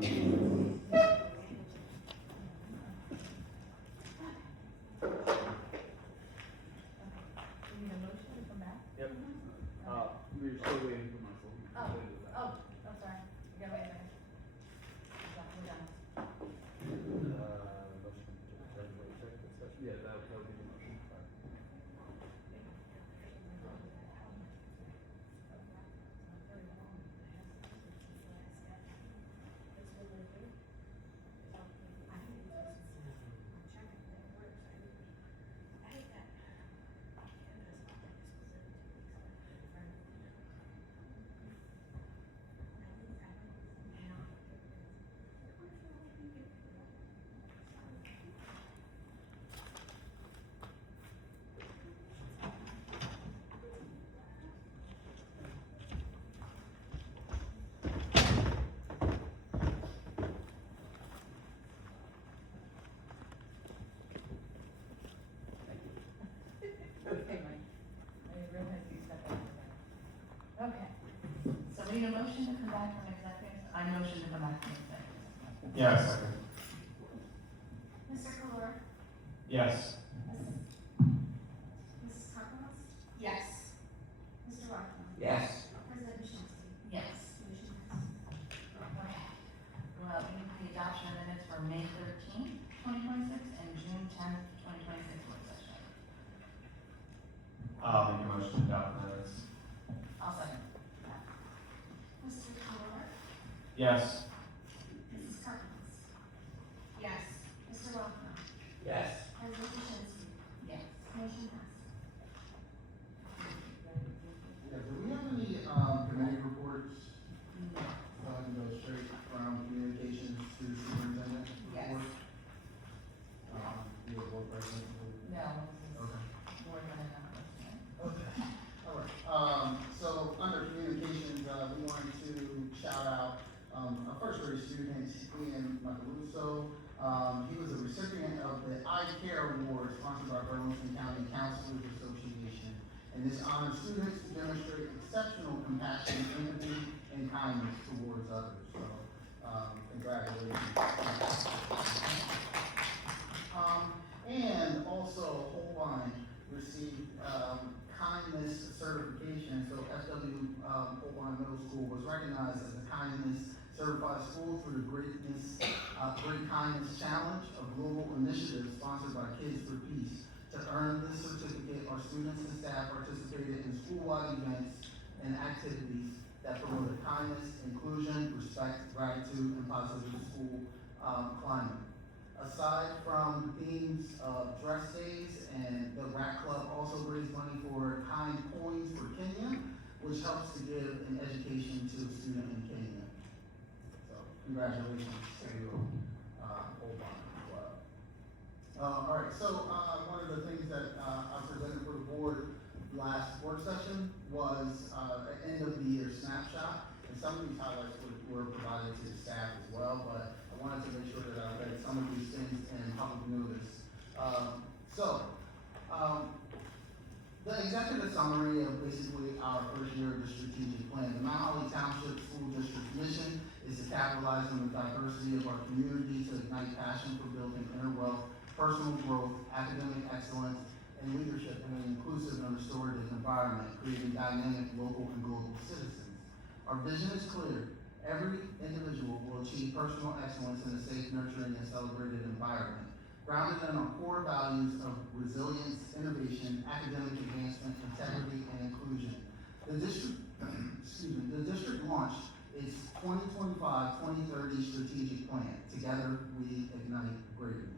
need a motion to come back? Yep. We're still waiting for Marshall. Oh, I'm sorry. You gotta wait a second. We're done. Motion to executive session? Yeah, that would be the motion. Sorry. Okay, Mike. I realize you stepped out for a second. Okay. So we need a motion to come back from executive. I motion to come back from executive. Yes. Mr. Calor, Yes. Mrs. Carpenter, Yes. Mr. Rothman, Yes. President Michelle. Yes. Motion passes. Okay. Well, we need the adoption of minutes for May 13th, 2026, and June 10th, 2026 work session. I'll make a motion to adopt the minutes. I'll second. Mr. Calor, Yes. Mrs. Carpenter, Yes. Mr. Rothman, Yes. President Michelle. Yes. Motion passes. Yeah, do we have any, committee reports? No. So I can go straight from communications to superintendent Yes. report? You have board president? No. Okay. Board member numbers. Okay. All right, so under communications, we wanted to shout out, a first grade student, Ian Macaluso. He was a recipient of the I Care Award sponsored by Burlington County Counselors Association. And this honors students who demonstrate exceptional compassion, empathy, and kindness towards others. So, congratulations. And also Holbein received, kindness certification. So FW, Holbein Middle School was recognized as a kindness certified school through the Great Kindness Challenge, a global initiative sponsored by Kids for Peace. To earn this certificate, our students and staff participated in school-wide events and activities that promoted kindness, inclusion, respect, gratitude, and positive school climate. Aside from the themes of dress days, and the RAC Club also raised money for Kind Coins for Kenya, which helps to give an education to a student in Kenya. So congratulations to Holbein as well. All right, so one of the things that I presented for the board last work session was an end of the year snapshot. And some of these highlights were provided to the staff as well, but I wanted to make sure that I read some of these things in public notice. The executive summary of basically our first year of the strategic plan. The Mount Holly Township School District's mission is to capitalize on the diversity of our community to ignite passion for building inner wealth, personal growth, academic excellence, and leadership in an inclusive and restorative environment, creating dynamic local and global citizens. Our vision is clear. Every individual will achieve personal excellence in a safe, nurturing, and celebrated environment, grounded in our core values of resilience, innovation, academic advancement, integrity, and inclusion. The district launched its 2025-2030 strategic plan. Together, we ignite greatness.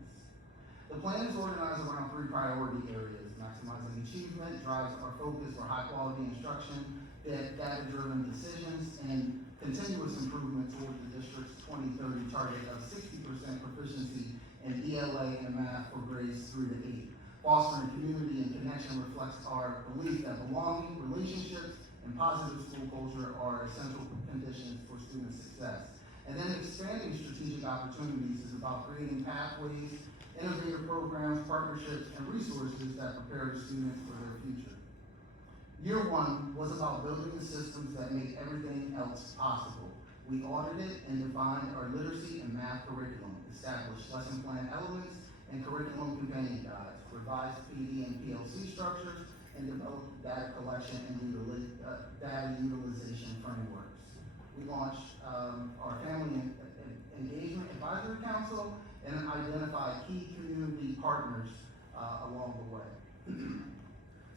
The plan is organized around three priority areas: maximizing achievement, drives our focus for high-quality instruction, data-driven decisions, and continuous improvement toward the district's 2030 target of 60% proficiency in ELA and math for grades 3 to 8. Fostering community and connection reflects our belief that belonging, relationships, and positive school culture are essential conditions for student success. And then expanding strategic opportunities is about creating pathways, innovative programs, partnerships, and resources that prepare the students for their future. Year one was about building the systems that make everything else possible. We audited and defined our literacy and math curriculum, established lesson plan elements and curriculum companion guides, revised PD and PLC structures, and developed data collection and data utilization frameworks. We launched our Family Engagement Advisory Council and identified key community partners along the way.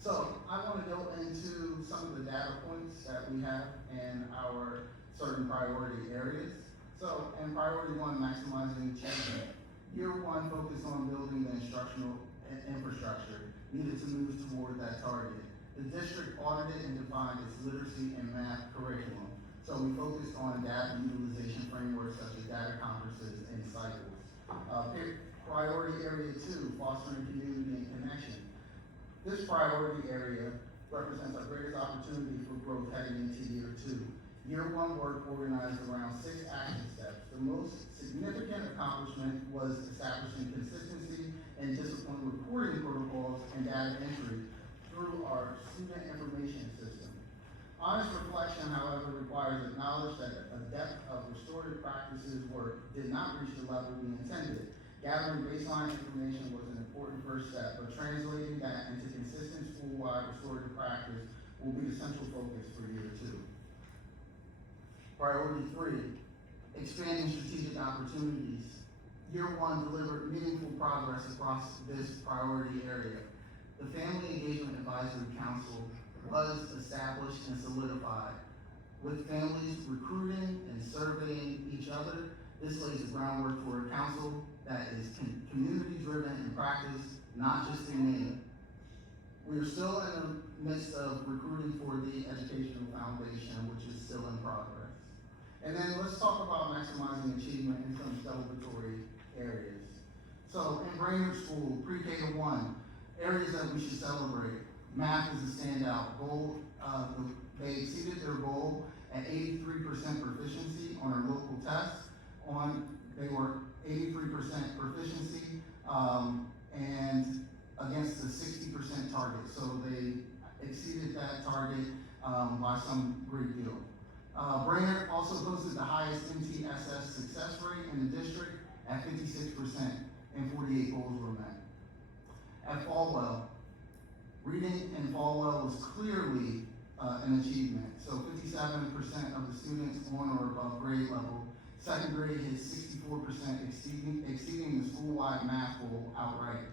So I want to go into some of the data points that we have in our certain priority areas. So in priority one, maximizing achievement. Year one focused on building the instructional infrastructure needed to move toward that target. The district audited and defined its literacy and math curriculum. So we focused on data utilization frameworks such as data conferences and cycles. Priority area two, fostering community and connection. This priority area represents our greatest opportunity for growth heading into year two. Year one work organized around 6 action steps. The most significant accomplishment was establishing consistency and discipline reporting protocols and data entry through our student information system. Honest reflection, however, requires acknowledge that a depth of restorative practices work did not reach the level we intended. Gathering baseline information was an important first step, but translating that into consistent school-wide restorative practice will be the central focus for year two. Priority three, expanding strategic opportunities. Year one delivered meaningful progress across this priority area. The Family Engagement Advisory Council was established and solidified. With families recruiting and surveying each other, this lays the groundwork for a council that is community-driven in practice, not just in name. We are still in the midst of recruiting for the Educational Foundation, which is still in progress. And then let's talk about maximizing achievement in some celebratory areas. So in Brainerd School, pre-K to 1, areas that we should celebrate. Math is a standout goal. They exceeded their goal at 83% proficiency on our local tests. They were 83% proficiency, and against the 60% target. So they exceeded that target by some great deal. Brainerd also posted the highest MTSS success rate in the district at 56%, and 48 goals were met. At Falwell, reading in Falwell was clearly an achievement. So 57% of the students on or above grade level. Second grade hit 64%, exceeding the school-wide math goal outright.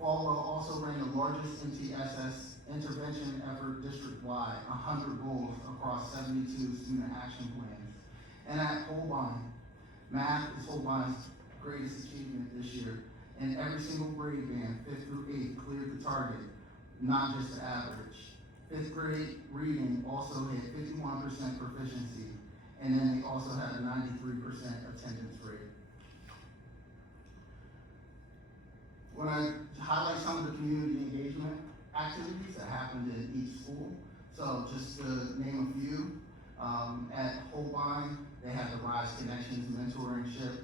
Falwell also ran the largest MTSS intervention effort district-wide, 100 goals across 72 student action plans. And at Holbein, math is Holbein's greatest achievement this year. And every single grade band, 5th through 8th, cleared the target, not just the average. 5th grade reading also hit 51% proficiency, and then they also had a 93% attendance rate. When I highlight some of the community engagement activities that happened in each school, so just to name a few, at Holbein, they had the Rise Connections mentorship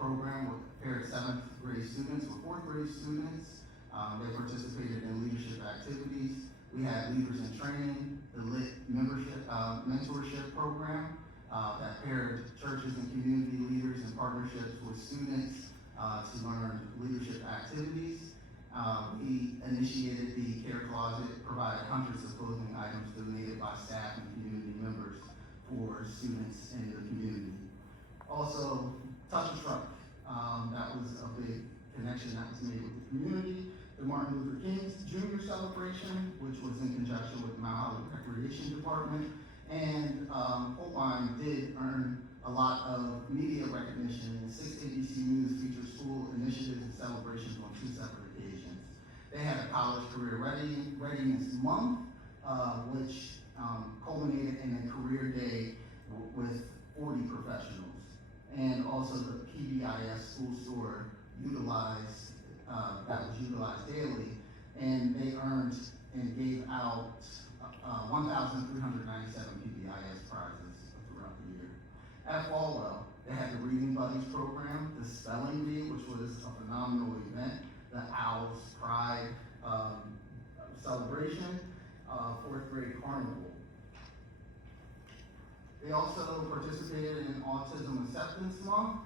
program with paired 7th grade students with 4th grade students. They participated in leadership activities. We had Leaders in Training, the LIT mentorship program that paired churches and community leaders in partnerships with students to learn leadership activities. We initiated the Care Closet, provided hundreds of clothing items donated by staff and community members for students in the community. Also, Touch a Truck, that was a big connection that was made with the community. The Martin Luther King Jr. celebration, which was in conjunction with the Mount Holly Recreation Department. And Holbein did earn a lot of media recognition, and 6 ABC News featured school initiatives and celebrations on 2 separate occasions. They had a college career readiness month, which culminated in a career day with 40 professionals. And also the PBIS school store that was utilized daily, and they earned and gave out 1,397 PBIS prizes throughout the year. At Falwell, they had the Reading Buddies program, the Spelling Bee, which was a phenomenal event, the Owls Pride celebration, 4th grade carnival. They also participated in Autism Acceptance Month.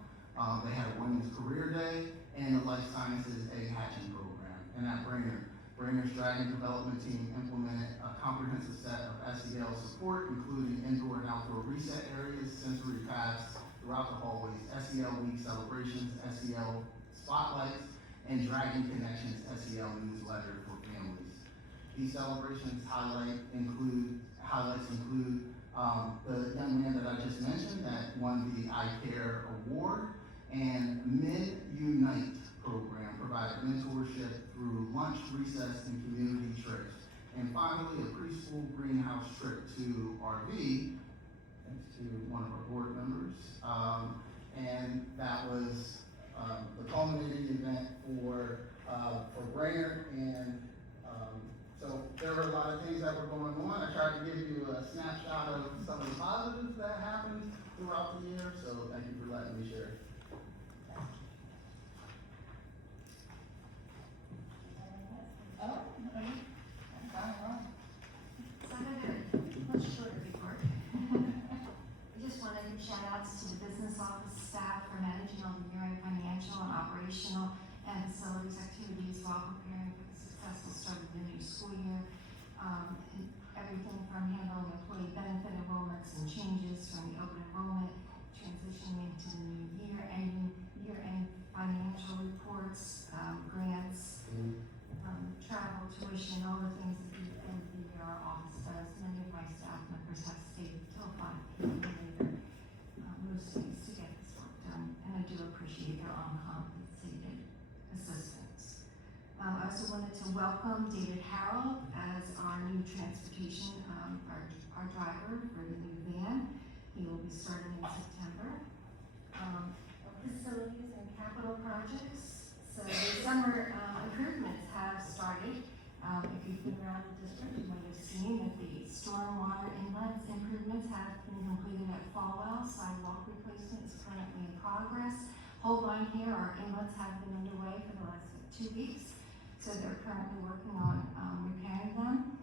They had a Women's Career Day and a Life Sciences Egg Hatching Program. And at Bringer's Dragon Development Team implemented a comprehensive set of SEL support, including indoor and outdoor reset areas, sensory paths throughout the hallways, SEL Week celebrations, SEL spotlights, and Dragon Connections SEL newsletter for families. These celebrations highlights include the young man that I just mentioned that won the iCare Award, and Men Unite program provided mentorship through lunch, recess, and community trips. And finally, a preschool greenhouse trip to RV, thanks to one of our board members. And that was the culminating event for Brainerd. And so there were a lot of things that were going on. I tried to give you a snapshot of some of the positives that happened throughout the year. So thank you for letting me share. Oh, okay. That's all right. So I have a much shorter report. I just want to give shout outs to the business office staff for managing all the year-end financial and operational and facilities activities while preparing for the successful start of the new school year. And everything from handling employee benefit enrollments and changes from the open enrollment, transitioning into the new year, ending year-end financial reports, grants, travel, tuition, all the things that the end of the year our office does. Many of my staff members have stayed till 5 p.m. later, most days to get this work done, and I do appreciate their uncompensated assistance. I also wanted to welcome David Harrell as our new transportation, our driver for the new van. He will be starting in September. Facilities and capital projects. So the summer improvements have started. If you've been around the district, you might have seen that the stormwater inlets improvements have been completed at Falwell. Sidewalk replacement is currently in progress. Holbein here, our inlets have been underway for the last 2 weeks. So they're currently working on repairing them.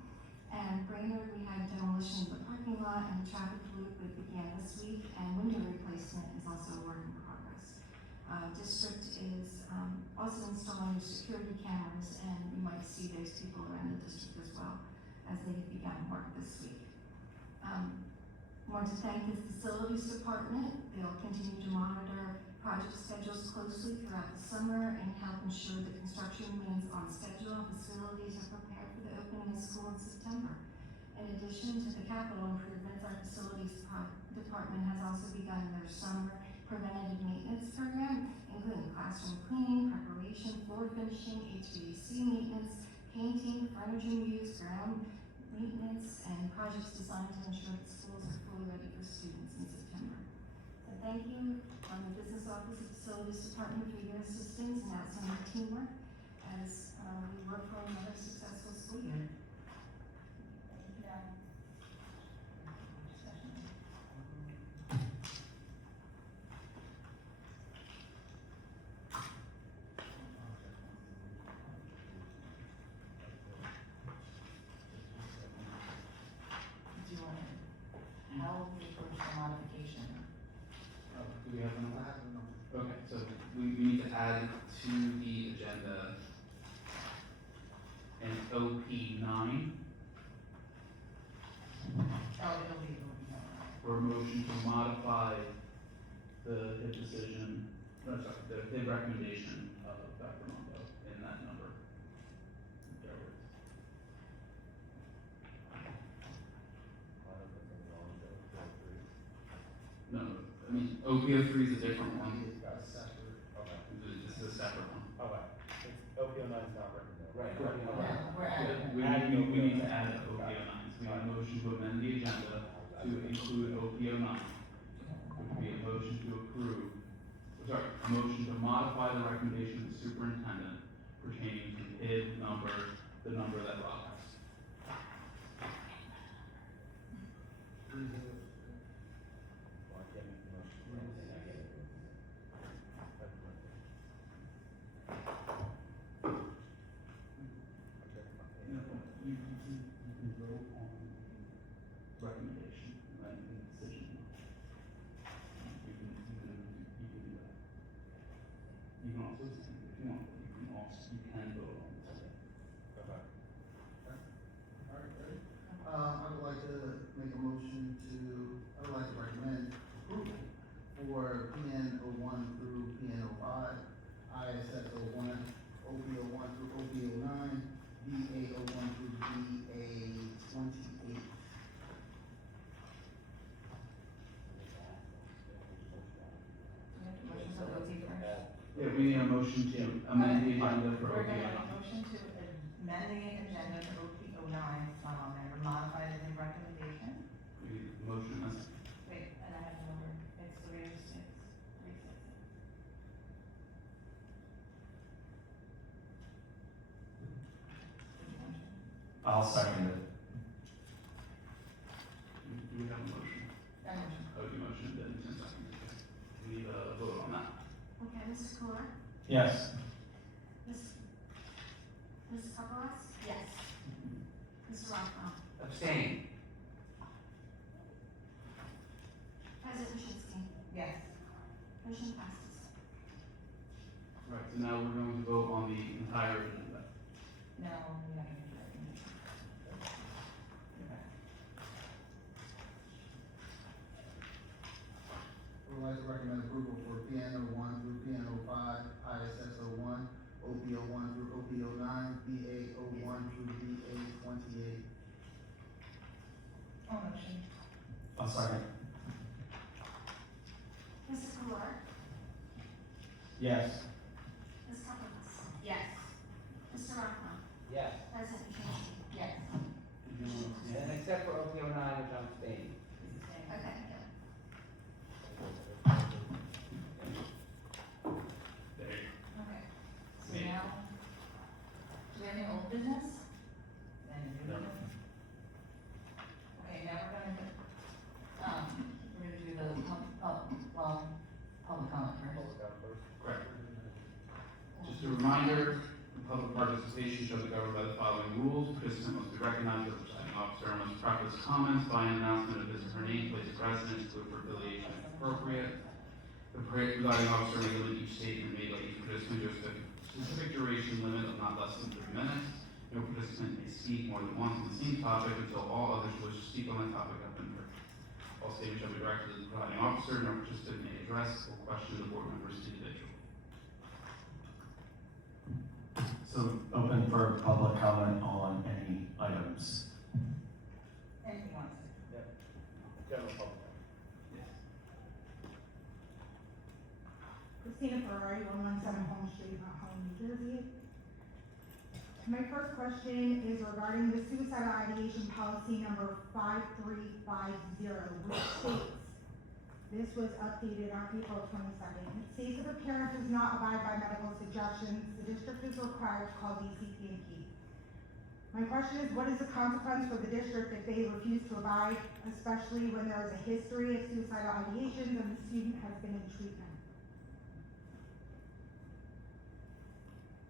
And Brainerd, we had demolition of the parking lot and the traffic loop that began this week, and window replacement is also a work in progress. District is also installing new security cameras, and you might see those people around the district as well as they began work this week. Want to thank the facilities department. They'll continue to monitor project schedules closely throughout the summer and help ensure that construction remains on schedule. Facilities are prepared for the opening of school in September. In addition to the capital improvements, our facilities department has also begun their summer preventative maintenance program, including classroom cleaning, preparation, floor finishing, HVAC maintenance, painting, furniture use, ground maintenance, and projects designed to ensure that schools are fully ready for students in September. So thank you on the business office and facilities department for your assistance and outstanding teamwork as we work for another successful school year. Thank you, Dad. Discussion. Do you want to, how we approach the modification? Do we have I another? have a number. Okay, so we need to add to the agenda an OP 9 Oh, it'll be, for a motion to modify the HIP decision, no, sorry, the HIP recommendation of Dr. Mondo in that number. There it is. No, I mean, OPO 3 is a different one. It's got a separate. This is a separate one. Okay, it's, OPO 9 is not recommended. Right. we're adding. We need to add OPO 9, so we have a motion to amend the agenda to include OPO 9. Which would be a motion to approve, a motion to modify the recommendation of the superintendent pertaining to HID number, the number that Rob has. Well, I can't make the motion. You can vote on recommendation, and then decision. motion to amend the agenda for We're OPO gonna make a nine. motion to amend the agenda to OPO nine, it's not on there, modify the recommendation. We need a motion, that's, Wait, and I have the number, it's 306, 360. I'll second it. do we have a motion? Okay, motion, then 10 seconds. We need a vote on that. Okay, Mr. Cooler? Yes. Mrs. Capelas? Yes. Mr. Rockwell? Abstain. President Krasinski? Yes. Motion passes. Right, so now we're going to vote on the entire agenda. No, we haven't made that. You're back. I would like to recommend approval for PNO one through PNO five, ISSO one, OPO one through OPO nine, BAO one through BA 28. Oh, motion. I'll second. Mr. Cooler? Yes. Ms. Capelas? Yes. Mr. Rockwell? Yes. President Krasinski? Yes. And except for OPO nine, which I'm abstaining. Okay, yeah. There. Okay, so Me. now, do we have any old business? Then new No. business? Okay, now we're gonna do the public comment first. Correct. Just a reminder, public participation shall be governed by the following rules. Participant must be recognized as the presiding officer and must preface comments by an announcement of his or her name, place of residence, group or affiliation if appropriate. The presiding officer may limit each statement made by each participant to a specific duration limit of not less than 30 minutes. No participant may speak more than once on the same topic until all others who wish to speak on the topic have been heard. All statements shall be directed to the presiding officer. No participant may address or question the board members individually. So open for public comment on any items. Anything else? General public. Yes. Christina Ferrari, 117 Home Street, Mount Home, New Jersey. My first question is regarding the suicidal ideation policy number 5350, which states, this was updated on April 22nd. It states if a parent does not abide by medical suggestions, the district is required to call DCP&P. My question is, what is the consequence for the district if they refuse to abide, especially when there is a history of suicidal ideations and the student has been in treatment?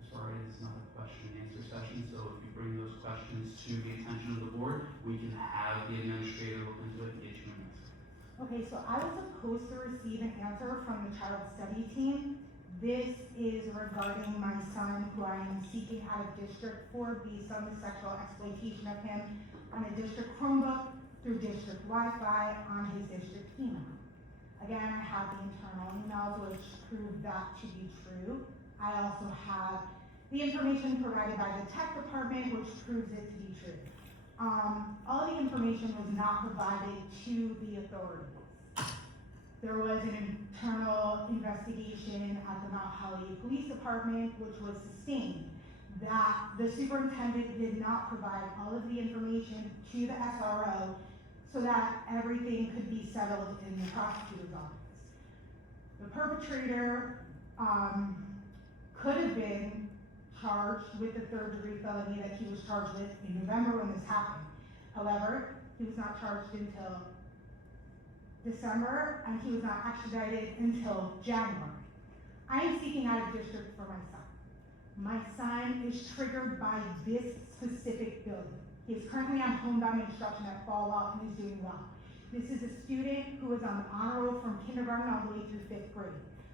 Sorry, it's not a question and answer session, so if you bring those questions to the attention of the board, we can have the administrator look into it and get you an answer. Okay, so I was supposed to receive an answer from the child study team. This is regarding my son, who I am seeking out of district for based on the sexual exploitation of him on a district Chromebook through district Wi-Fi on his district email. Again, I have the internal emails which prove that to be true. I also have the information provided by the tech department which proves it to be true. All the information was not provided to the authorities. There was an internal investigation at the Mount Holly Police Department, which was sustained, that the superintendent did not provide all of the information to the SRO so that everything could be settled in the prosecutor's office. The perpetrator, could have been charged with the third-degree felony that he was charged with in November when this happened. However, he was not charged until December, and he was not extradited until January. I am seeking out of district for my son. My son is triggered by this specific building. He is currently on homebound instruction at Falwell and is doing well. This is a student who is on the honor roll from kindergarten all the way through 5th grade.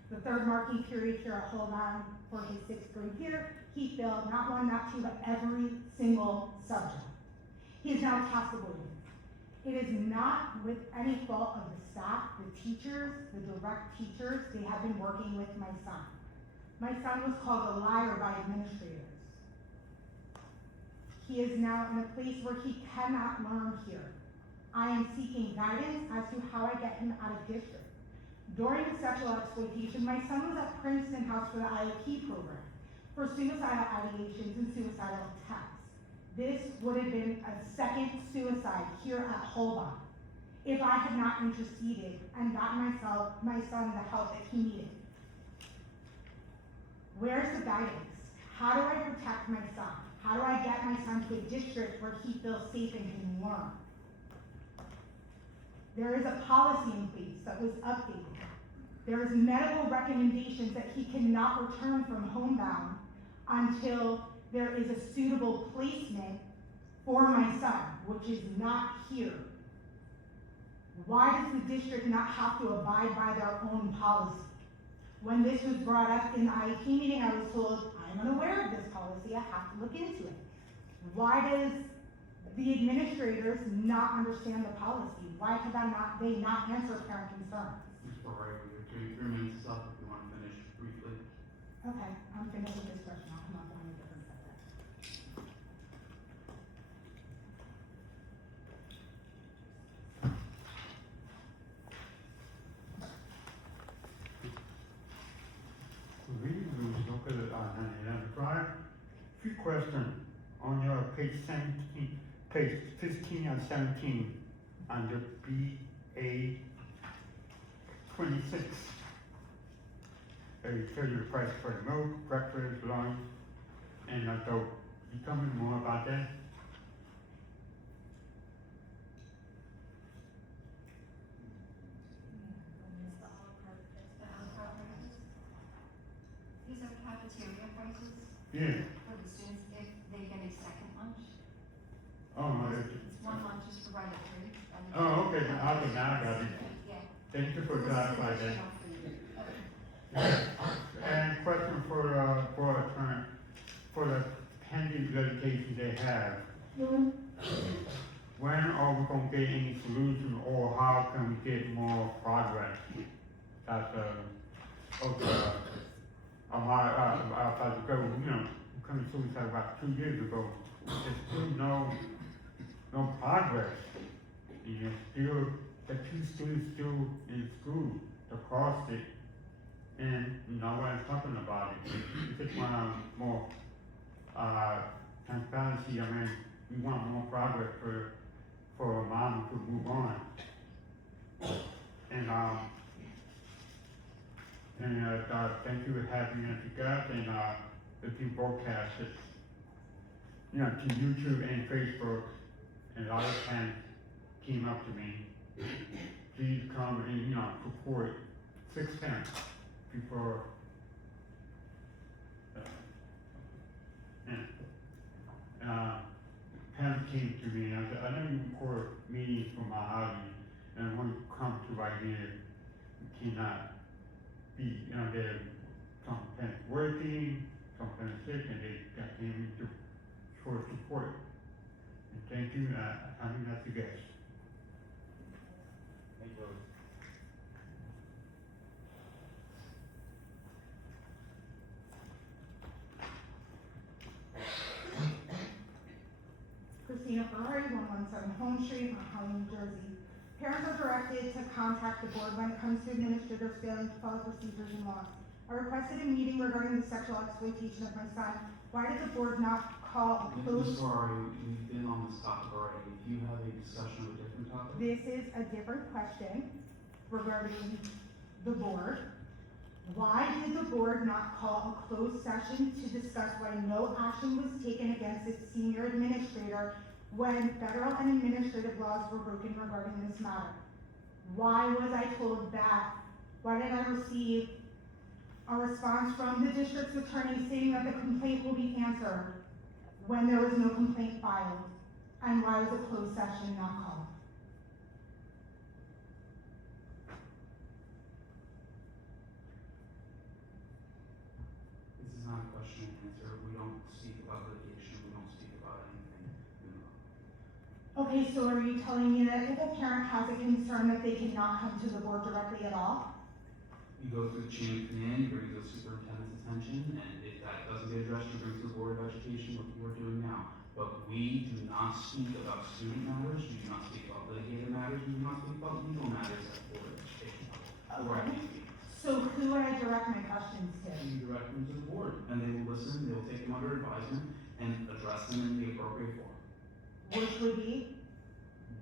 The third marking period here at Hold On for his 6th grade year, he failed not one, not two, but every single subject. He is now task avoidant. It is not with any fault of the staff, the teachers, the direct teachers. They have been working with my son. My son was called a liar by administrators. He is now in a place where he cannot learn here. I am seeking guidance as to how I get him out of district. During the sexual exploitation, my son was at Princeton House for the IOP program for suicidal ideations and suicidal attempts. This would have been a second suicide here at Holbach if I had not interceded and gotten my son the help that he needed. Where's the guidance? How do I protect my son? How do I get my son to a district where he feels safe and can learn? There is a policy in place that was updated. There is medical recommendations that he cannot return from homebound until there is a suitable placement for my son, which is not here. Why does the district not have to abide by their own policy? When this was brought up in the IEP meeting, I was told, I'm unaware of this policy, I have to look into it. Why does the administrators not understand the policy? Why could they not answer parent concerns? Ms. Ferrari, we're doing 3 minutes up if you want to finish briefly. Okay, I'm finished with this question, I'll come up on a different subject. Few questions on your page 17, page 15 and 17 under BA 26. You tell you the price for the milk, breakfast, lunch, and adult. You tell me more about that? These are cafeteria prices Yeah. for the students if they get a second lunch. Oh, no, that's, It's one lunch is provided free. oh, okay, now I got it. Yeah. Thank you for This is clarifying that. additional for you. And question for attorney, for the pending litigation they have. When are we gonna get any solution, or how can we get more progress? That's, coming suicide about 2 years ago, there's still no progress. And still, the 2 students still in school, across it, and no one's talking about it. We just want more, transparency. I mean, we want more progress for a mom to move on. And, thank you for having us together, and, if you broadcast it, to YouTube and Facebook, and a lot of parents came up to me, please come and, support 6 parents before, parents came to me, and I said, I know you record meetings from my house, and when you come to right here, you cannot be, there's some parents working, some parents sick, and they got came to show support. And thank you, I mean, that's a guess. Thank you. Christina Ferrari, 117 Home Street, Mount Holly, New Jersey. Parents are directed to contact the board when it comes to administrators failing to follow procedures and laws. I requested a meeting regarding the sexual exploitation of my son. Why did the board not call a Ms. closed? Ferrari, we've been on this topic already. If you have a discussion of a different topic. This is a different question regarding the board. Why did the board not call a closed session to discuss why no action was taken against its senior administrator when federal and administrative laws were broken regarding this matter? Why was I told that? Why did I receive a response from the district's attorney saying that the complaint will be answered when there was no complaint filed? And why was a closed session not called? This is not a question and answer. We don't speak about litigation. We don't speak about anything. Okay, so are you telling me that if a parent has a concern that they cannot come to the board directly at all? You go through the chain of command, you bring it to the superintendent's attention, and if that doesn't get addressed, you bring it to the Board of Education, what you are doing now. But we do not speak about student matters, we do not speak about litigated matters, we do not speak about legal matters at the Board of Education level. or at Okay. these meetings. So who would I direct my questions to? You direct them to the board, and they will listen, they will take them under advisement, and address them in the appropriate form. Which would be?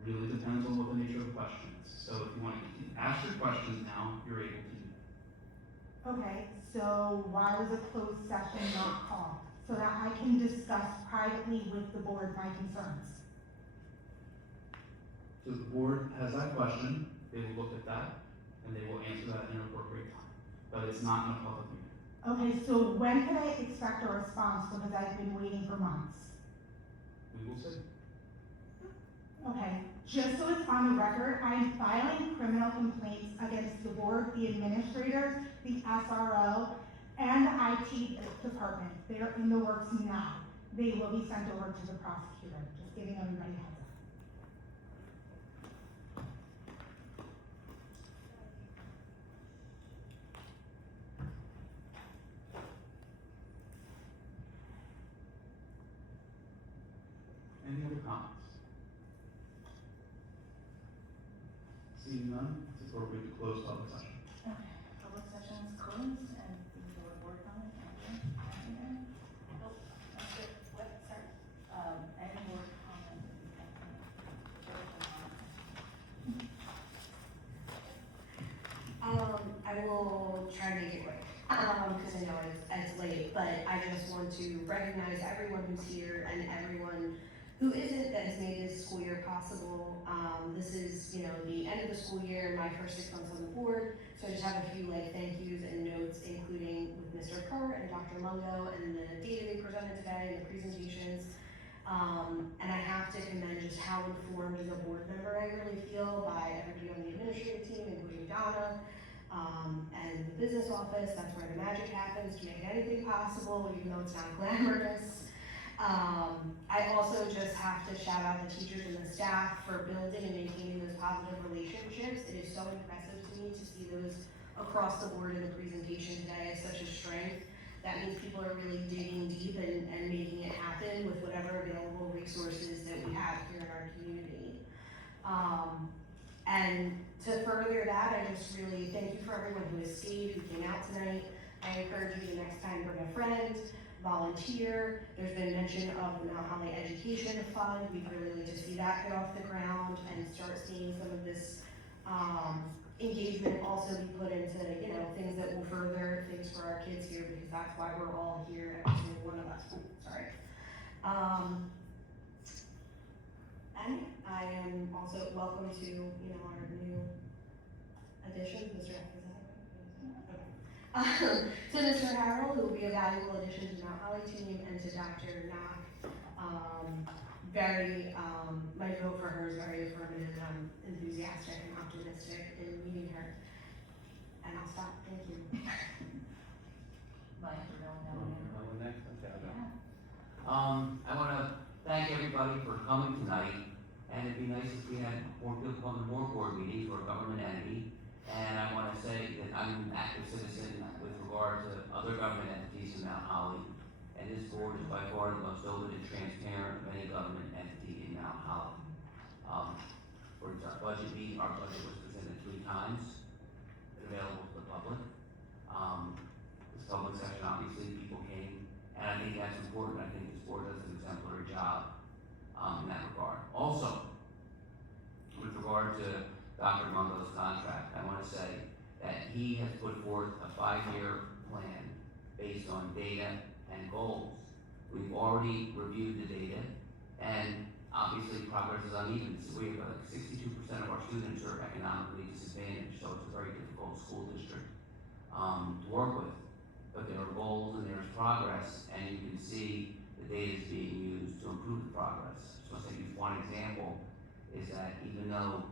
Really depends on what the nature of the question is. So if you want to ask your questions now, you're able to do that. Okay, so why was a closed session not called? So that I can discuss privately with the board my concerns. So the board has that question, they will look at that, and they will answer that in an appropriate time. But it's not in a public meeting. Okay, so when can I expect a response, because I've been waiting for months? We will see. Okay, just so it's on the record, I am filing criminal complaints against the board, the administrators, the SRO, and the IT department. They are in the works now. They will be sent over to the prosecutor, just giving everybody a heads up. Any other comments? Seeing none, it's appropriate to close public session. Okay, public session is closed and the board comment, any board comment? I will try to make it quick, because I know it's late, but I just want to recognize everyone who's here and everyone who isn't that has made this school year possible. This is, the end of the school year, my first 6 months on the board, so I just have a few thank yous and notes, including with Mr. Kerr and Dr. Mungo and the data they presented today and the presentations. And I have to commend just how informed as a board member I really feel by everybody on the administrative team, including Donna, and the business office. That's where the magic happens to make anything possible, even though it's not glamorous. I also just have to shout out the teachers and the staff for building and maintaining those positive relationships. It is so impressive to me to see those across the board in the presentation today as such a strength. That means people are really digging deep and making it happen with whatever available resources that we have here in our community. And to further that, I just really thank you for everyone who has stayed, who came out tonight. I encourage you to next time bring a friend, volunteer. There's been mention of the Mount Holly Education Fund. We'd really like to see that get off the ground and start seeing some of this engagement also be put into, things that will further things for our kids here, because that's why we're all here, every single one of us. Sorry. And I am also welcome to, our new addition, Mr. So Mr. Harrell, who will be a valuable addition to the Mount Holly team, and to Dr. Knock. My vote for her is very affirmative, and I'm enthusiastic and optimistic in meeting her. And I'll stop, thank you. Mike, you're going down there. I'll go next, okay, I'll go. Yeah. I want to thank everybody for coming tonight, and it'd be nice if we had more people come to more board meetings or a government entity. And I want to say that I'm an active citizen with regard to other government entities in Mount Holly, and this board is by far the most open and transparent of any government entity in Mount Holly. For our budget meeting, our budget was presented 3 times, available to the public. This public session, obviously, people came, and I think that's important. I think this board does an exemplary job in that regard. Also, with regard to Dr. Mungo's contract, I want to say that he has put forth a 5-year plan based on data and goals. We've already reviewed the data, and obviously progress is uneven. So we have 62% of our students are economically disadvantaged, so it's a very difficult school district to work with. But there are goals and there's progress, and you can see the data is being used to improve the progress. So I'll give you one example, is that even though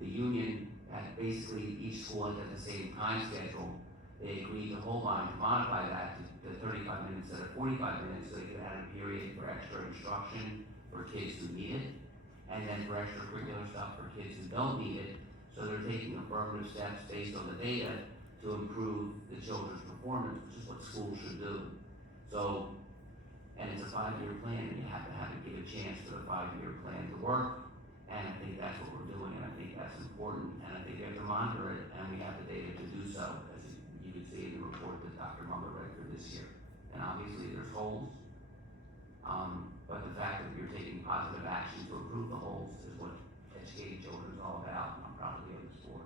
the union had basically each school had the same time schedule, they agreed to hold on to modify that to 35 minutes instead of 45 minutes, so they could add a period for extra instruction for kids who need it, and then for extracurricular stuff for kids who don't need it. So they're taking affirmative steps based on the data to improve the children's performance, which is what schools should do. So, and it's a 5-year plan, and you have to give a chance for the 5-year plan to work, And I think that's what we're doing, and I think that's important, and I think we have to monitor it, and we have the data to do so, as you can see in the report that Dr. Munger read for this year. And obviously, there's holes, but the fact that you're taking positive action to improve the holes is what educating children is all about, and I'm proud to be on this board.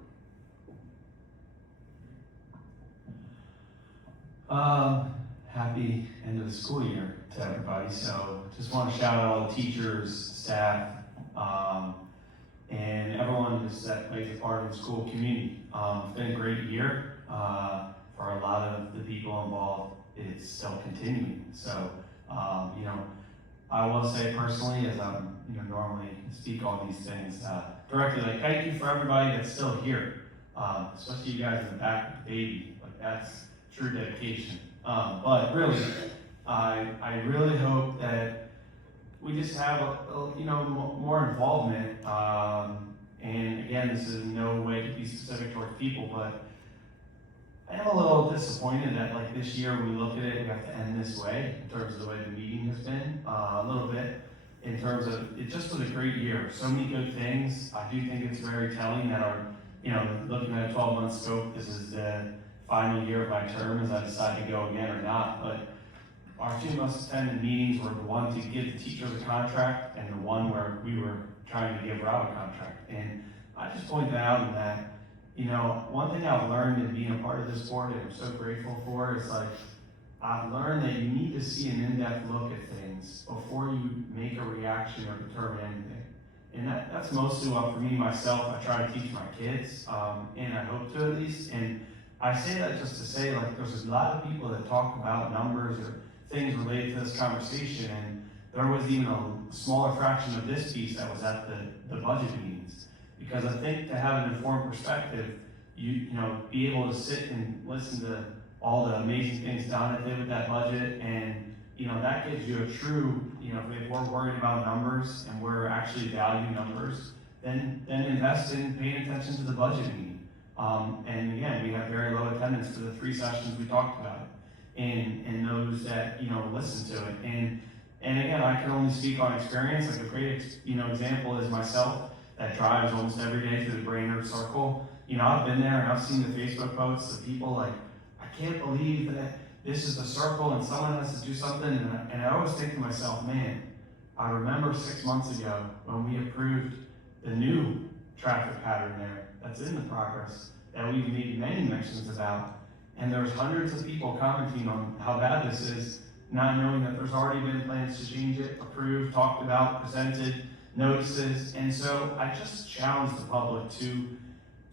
Happy end of the school year to everybody. So just want to shout out all the teachers, staff, and everyone just that plays a part in the school community. It's been a great year for a lot of the people involved. It's still continuing. So, I will say personally, as I'm, normally speak on these things directly, like thank you for everybody that's still here, especially you guys in the back with the baby. Like that's true dedication. But really, I really hope that we just have more involvement. And again, this is in no way to be specific towards people, but I am a little disappointed that like this year we look at it, we have to end this way in terms of the way the meeting has been, a little bit in terms of, it just was a great year. So many good things. I do think it's very telling that our, looking at a 12-month scope, this is the final year of my term as I decide to go again or not. But our two most attended meetings were the one to give the teachers a contract and the one where we were trying to give Rob a contract. And I just point that out in that, one thing I've learned in being a part of this board and I'm so grateful for is like, I've learned that you need to see an in-depth look at things before you make a reaction or determine anything. And that's mostly what, for me, myself, I try to teach my kids, and I hope to at least. And I say that just to say, like, there's a lot of people that talk about numbers or things related to this conversation, and there was even a smaller fraction of this piece that was at the budget meetings. Because I think to have an informed perspective, be able to sit and listen to all the amazing things Donna did with that budget, and that gives you a true, if we're worried about numbers and we're actually valuing numbers, then invest in paying attention to the budget meeting. And again, we have very low attendance for the 3 sessions we talked about, and those that listen to it. And again, I can only speak on experience. Like a great example is myself that drives almost every day through the Brainerd Circle. I've been there and I've seen the Facebook posts of people like, I can't believe that this is the circle and someone has to do something. And I always think to myself, man, I remember 6 months ago when we approved the new traffic pattern there that's in the progress that we've made many mentions about. And there's hundreds of people commenting on how bad this is, not knowing that there's already been plans to change it, approved, talked about, presented, notices. And so I just challenge the public to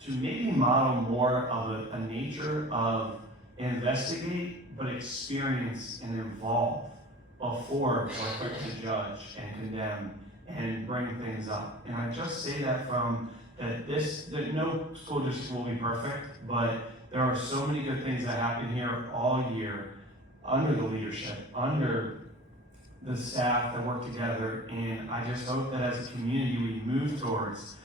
maybe model more of a nature of investigate, but experience and involve before we're quick to judge and condemn and bring things up. And I just say that from that no school district will be perfect, but there are so many good things that happen here all year under the leadership, under the staff that work together. And I just hope that as a community we move towards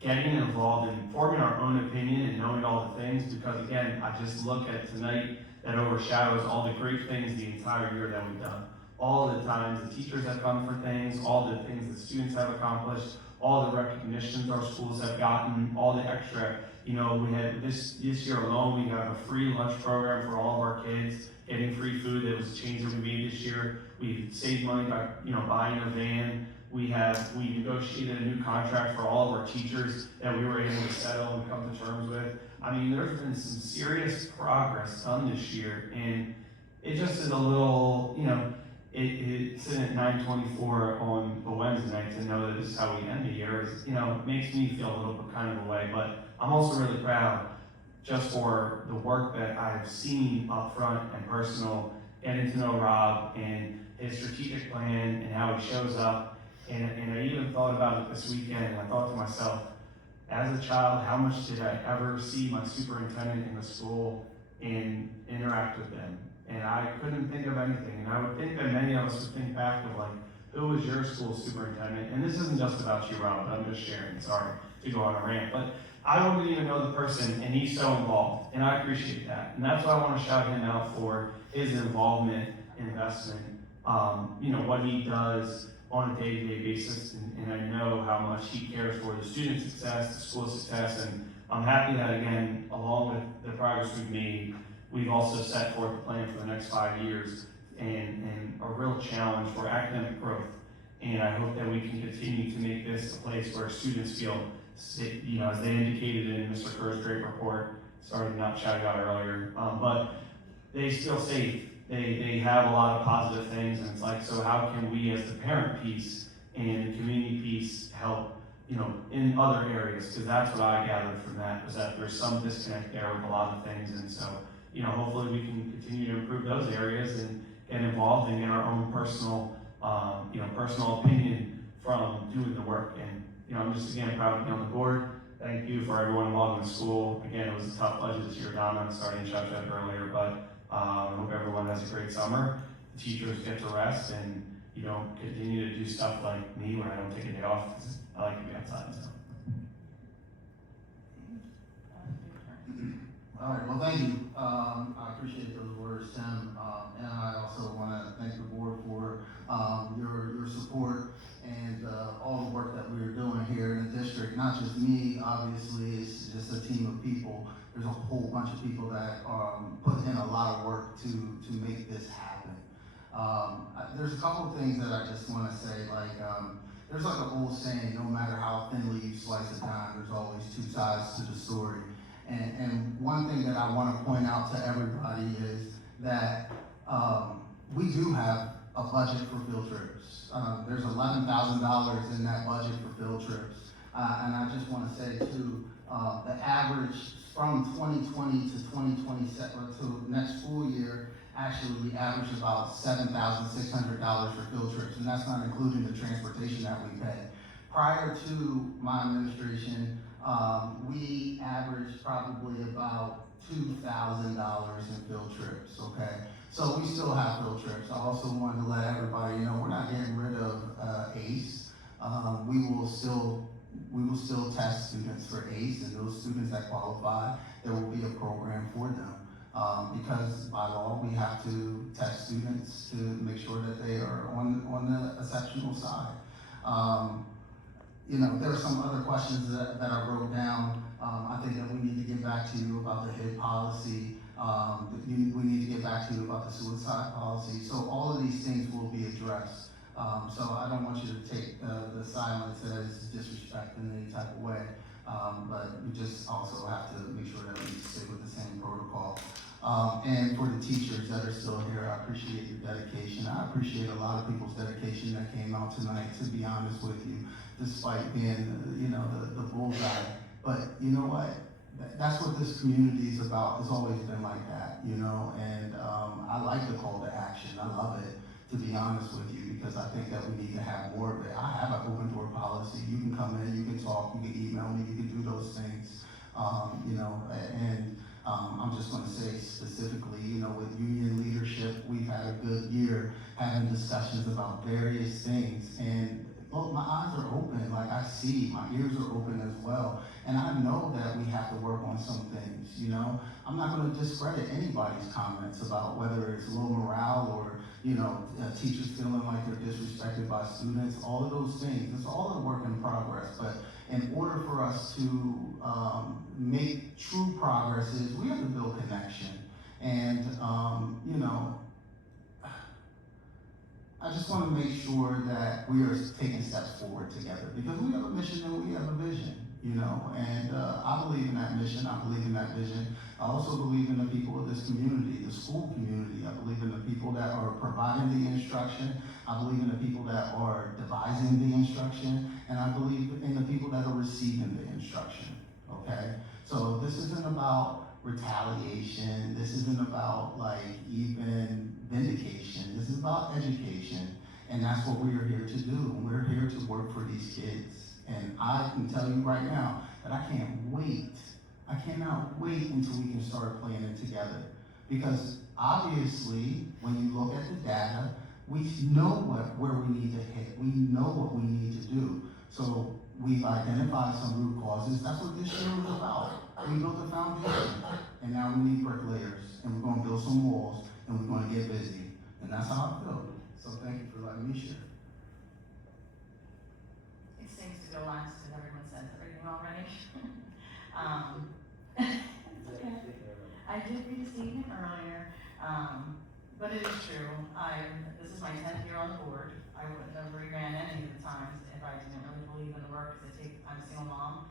getting involved and forming our own opinion and knowing all the things, because again, I just look at tonight that overshadows all the great things the entire year that we've done. All the times the teachers have come for things, all the things the students have accomplished, all the recognitions our schools have gotten, all the extra, we had this year alone, we have a free lunch program for all of our kids, getting free food. That was a change that we made this year. We saved money by, buying a van. We negotiated a new contract for all of our teachers that we were able to settle and come to terms with. I mean, there's been some serious progress done this year, and it just is a little, it's sitting at 9:24 on a Wednesday night to know that this is how we end the year. It makes me feel a little bit kind of a way, but I'm also really proud just for the work that I've seen up front and personal, getting to know Rob and his strategic plan and how he shows up. And I even thought about it this weekend, and I thought to myself, as a child, how much did I ever see my superintendent in the school and interact with them? And I couldn't think of anything. And I would think that many of us would think back of like, who was your school superintendent? And this isn't just about you, Rob, but I'm just sharing, sorry to go on a rant. But I wouldn't even know the person, and he's so involved, and I appreciate that. And that's why I want to shout him out for his involvement, investment, what he does on a day-to-day basis, and I know how much he cares for the student success, the school success, and I'm happy that, again, along with the progress we've made, we've also set forth a plan for the next 5 years and a real challenge for academic growth. And I hope that we can continue to make this a place where students feel, you know, as they indicated in Mr. Kerr's great report, sorry to not shout you out earlier, but they feel safe. They have a lot of positive things, and it's like, so how can we as the parent piece and the community piece help, you know, in other areas? Because that's what I gathered from that, was that there's some disconnect there with a lot of things, and so, you know, hopefully we can continue to improve those areas and get involved and get our own personal, you know, personal opinion from doing the work. And, you know, I'm just, again, proud to be on the board. Thank you for everyone involved in the school. Again, it was a tough budget this year, Donna, starting to shout that earlier, but I hope everyone has a great summer. The teachers get to rest, and you don't continue to do stuff like me where I don't take a day off, 'cause I like to be outside, so. All right, well, thank you. I appreciate those words, Tim. And I also want to thank the board for your support and all the work that we're doing here in the district. Not just me, obviously, it's just a team of people. There's a whole bunch of people that put in a lot of work to make this happen. There's a couple of things that I just want to say, like, there's like an old saying, no matter how thinly you slice a dime, there's always two sides to the story. And one thing that I want to point out to everybody is that we do have a budget for field trips. There's $11,000 in that budget for field trips. And I just want to say too, the average from 2020 to 2027 to next school year, actually we average about $7,600 for field trips, and that's not including the transportation that we pay. Prior to my administration, we averaged probably about $2,000 in field trips, okay? So we still have field trips. I also wanted to let everybody know we're not getting rid of ACE. We will still test students for ACE, and those students that qualify, there will be a program for them. Because by law, we have to test students to make sure that they are on the exceptional side. You know, there are some other questions that I wrote down. I think that we need to get back to you about the HID policy. We need to get back to you about the suicide policy. So all of these things will be addressed. So I don't want you to take the silence as disrespect in any type of way. But we just also have to make sure that we stick with the same protocol. And for the teachers that are still here, I appreciate your dedication. I appreciate a lot of people's dedication that came out tonight, to be honest with you, despite being, you know, the bullseye. But you know what? That's what this community is about. It's always been like that, you know? And I like the call to action. I love it, to be honest with you, because I think that we need to have more of it. I have an open door policy. You can come in, you can talk, you can email me, you can do those things, you know, and I'm just going to say specifically, you know, with union leadership, we've had a good year having discussions about various things, and look, my eyes are open, like I see, my ears are open as well, and I know that we have to work on some things, you know. I'm not going to discredit anybody's comments about whether it's low morale or, you know, teachers feeling like they're disrespected by students, all of those things. It's all a work in progress, but in order for us to make true progress is we have to build connection. And, you know, I just want to make sure that we are taking steps forward together, because we have a mission and we have a vision, you know, and I believe in that mission, I believe in that vision. I also believe in the people of this community, the school community. I believe in the people that are providing the instruction. I believe in the people that are devising the instruction, and I believe in the people that are receiving the instruction, okay? So this isn't about retaliation. This isn't about like even vindication. This is about education, and that's what we are here to do. We're here to work for these kids, and I can tell you right now that I can't wait. I cannot wait until we can start playing it together, because obviously when you look at the data, we know where we need to hit. We know what we need to do. So we've identified some root causes. That's what this year was about. We built a foundation, and now we need bricklayers, and we're going to build some walls, and we're going to get busy. And that's how I feel. So thank you for letting me share. to go last, because everyone says everything already. I did read the statement earlier, but it is true. This is my 10th year on the board. I wouldn't have ran any of the times if I didn't really believe in the work, because I'm a single mom.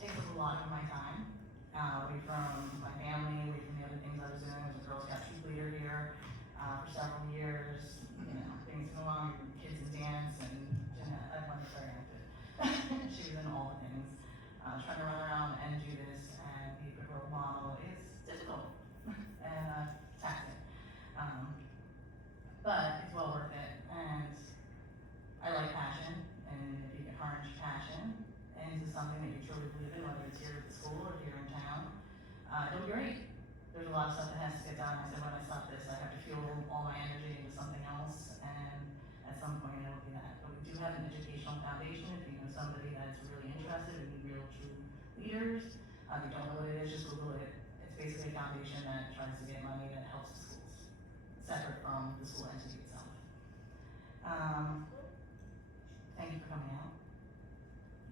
Takes up a lot of my time, away from my family, away from the other things I was doing. I was a Girl Scout troop leader here, for several years. You know, things go on, kids and dance, and Jeanette, I was very active. She was in all the things. Trying to run around and do this and be a good role model is difficult and taxing. But it's well worth it, and I like passion, and if you can harness passion into something that you truly believe in, whether it's here at the school or here in town, it'll be great. There's a lot of stuff that has to get done. I said when I stop this, I have to fuel all my energy into something else, and at some point it will be that. But we do have an educational foundation. If you know somebody that's really interested in real, true leaders, if you don't know what it is, just Google it. It's basically a foundation that tries to get money that helps the schools, separate from the school entity itself. Thank you for coming out.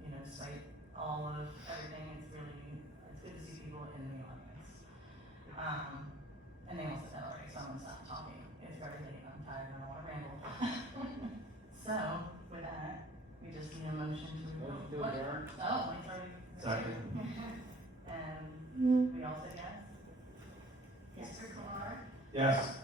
You know, despite all of everything, it's good to see people in the audience. And they all said that already, so I'm gonna stop talking. It's very late, I'm tired, I don't wanna ramble. So, with that, we just need a motion to. Motion to adjourn. Oh, Mike's already. Second. And we all said yes? Yes. Mr. Kumar? Yes.